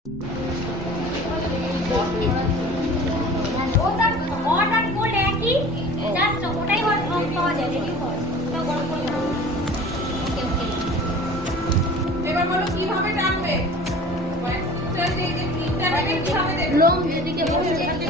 এবার বলো কিভাবে টানবে? লোম যেদিকে বসে থাকে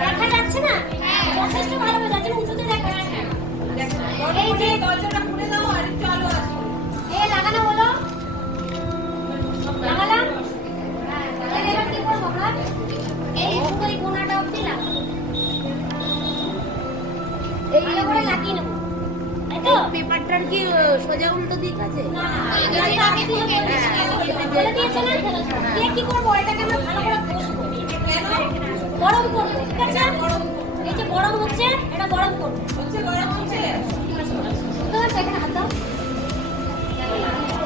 দেখা যাচ্ছে না, যথেষ্ট ভালো হয়ে যাচ্ছে, উঁচুতে দেখা যাচ্ছে। এই যে দরজাটা খুলে দাও আর একটু আলো আছে। এই লাগানো হলো, লাগালাম। তাহলে এবার কি করবো আমরা? এই পুরো এই কোণাটা অবধি লাগাবো, এই ভালো করে লাগিয়ে নেবো, তাই তো? পেপারটার কি সোজা উল্টো দিক আছে? না, এটা আগে তুলে বলে দিয়েছে না। দিয়ে কি করবো? এটাকে আমরা ভালো করে কষবো। গরম করবো, ঠিক আছে? এই যে গরম হচ্ছে, এটা গরম করবো। গরম হচ্ছে। তো সেখানে হাত দাও।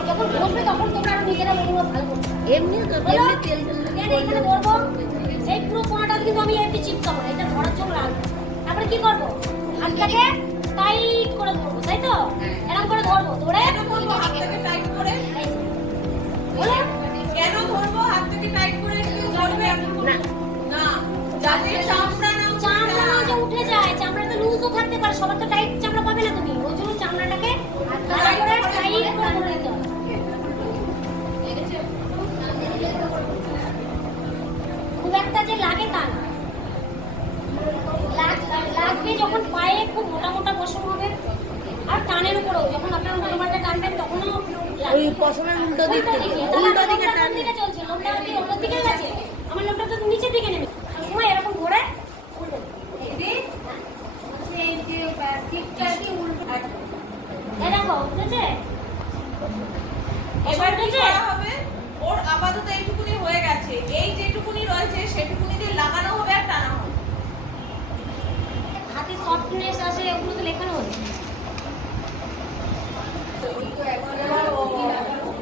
যখন বসবে তখন তোমরা আরো নিজেরা বলবো ভালো করবে। এমনি তো বলো, তেল এখানে বলবো এই পুরো কোণাটা কিন্তু আমি একটু চিপকাবো, এটা ধরার জন্য লাগবে। তারপরে কি করবো? হাতটাকে টাইট করে ধরবো, তাই তো? এরকম করে ধরবো, ধরে ধরবো হাতটাকে টাইট করে। বলো কেন ধরবো হাতটাকে টাইট করে? ধরবে না না, যাতে চামড়া না চামড়া না যে উঠে যায়, চামড়া তো লুজও থাকতে পারে, সবার তো টাইট চামড়া পাবে না তুমি। ওই জন্য চামড়াটাকে ভালো করে টাইট করে ধরে নিতে হবে। খুব একটা যে লাগে তা না, লাগবে যখন পায়ে খুব মোটা মোটা পশম হবে আর কানের উপরেও যখন আপনার মনোমানটা টানবেন তখনও ওই পশমের উল্টো দিক থেকে উল্টো দিকে টানলে চলছে। লোমটা কি উল্টো দিকে গেছে? আমার লোমটা তো নিচের দিকে নেবে, সময় এরকম ঘুরে উল্টো দিকে। এই দেখো উঠেছে, এবার কি করা হবে? ওর আপাতত এইটুকুনি হয়ে গেছে, এই যেটুকুনি রয়েছে সেটুকুনি দিয়ে লাগানো হবে আর টানা হবে। হাতে সফটনেস আসে, ওগুলো তো লেখানো হবে।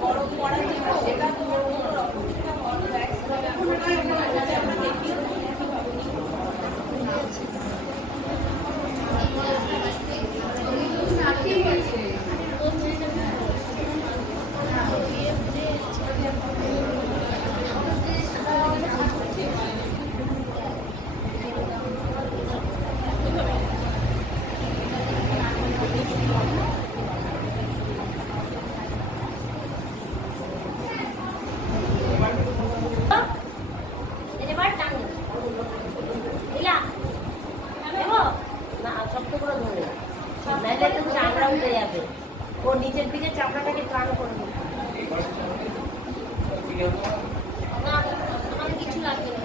গরম করার জন্য সেটা তোমার কোনো রকম এবার টানো দিলা দেবো না শক্ত করে ধরে নাইলে তো চামড়া উঠে যাবে। ও নিচের দিকে চামড়াটাকে টান করে দিবে। না, আমার কিছু লাগবে না।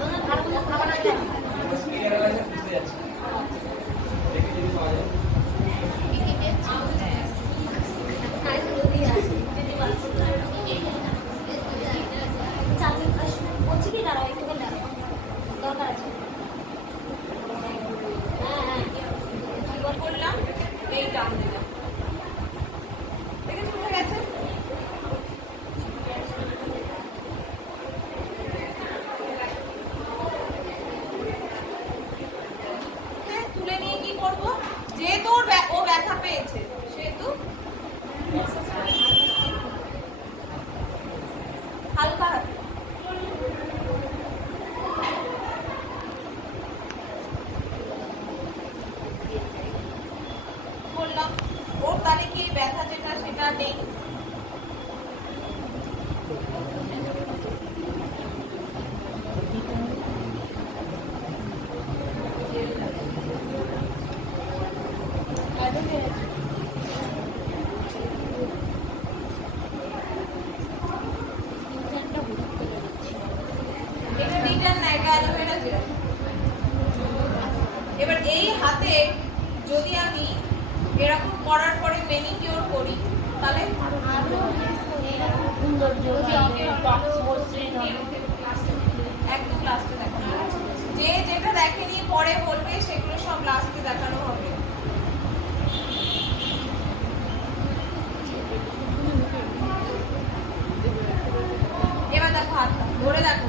আমাদের ভালো করে খাবার আছে। বলছি কি দাঁড়াও, একটু দাঁড়াও, দরকার আছে। হ্যাঁ হ্যাঁ, করলাম, এই টান দিলাম, দেখেছো উঠে গেছে। তুলে নিয়ে কি করবো? যেহেতু ও ব্যথা পেয়েছে সেহেতু হালকা হাতে করলাম। ওর তাহলে কি ব্যথা যেটা সেটা নেই। এটা রিটার্ন না, এটা অ্যালোভেরা জেল। এবার এই হাতে যদি আমি এরকম করার পরে ম্যানিকিউর করি তাহলে একদম লাস্টে দেখানো হবে। যে যেটা দেখেনি পরে বলবে সেগুলো সব লাস্টে দেখানো হবে। ধরে রাখ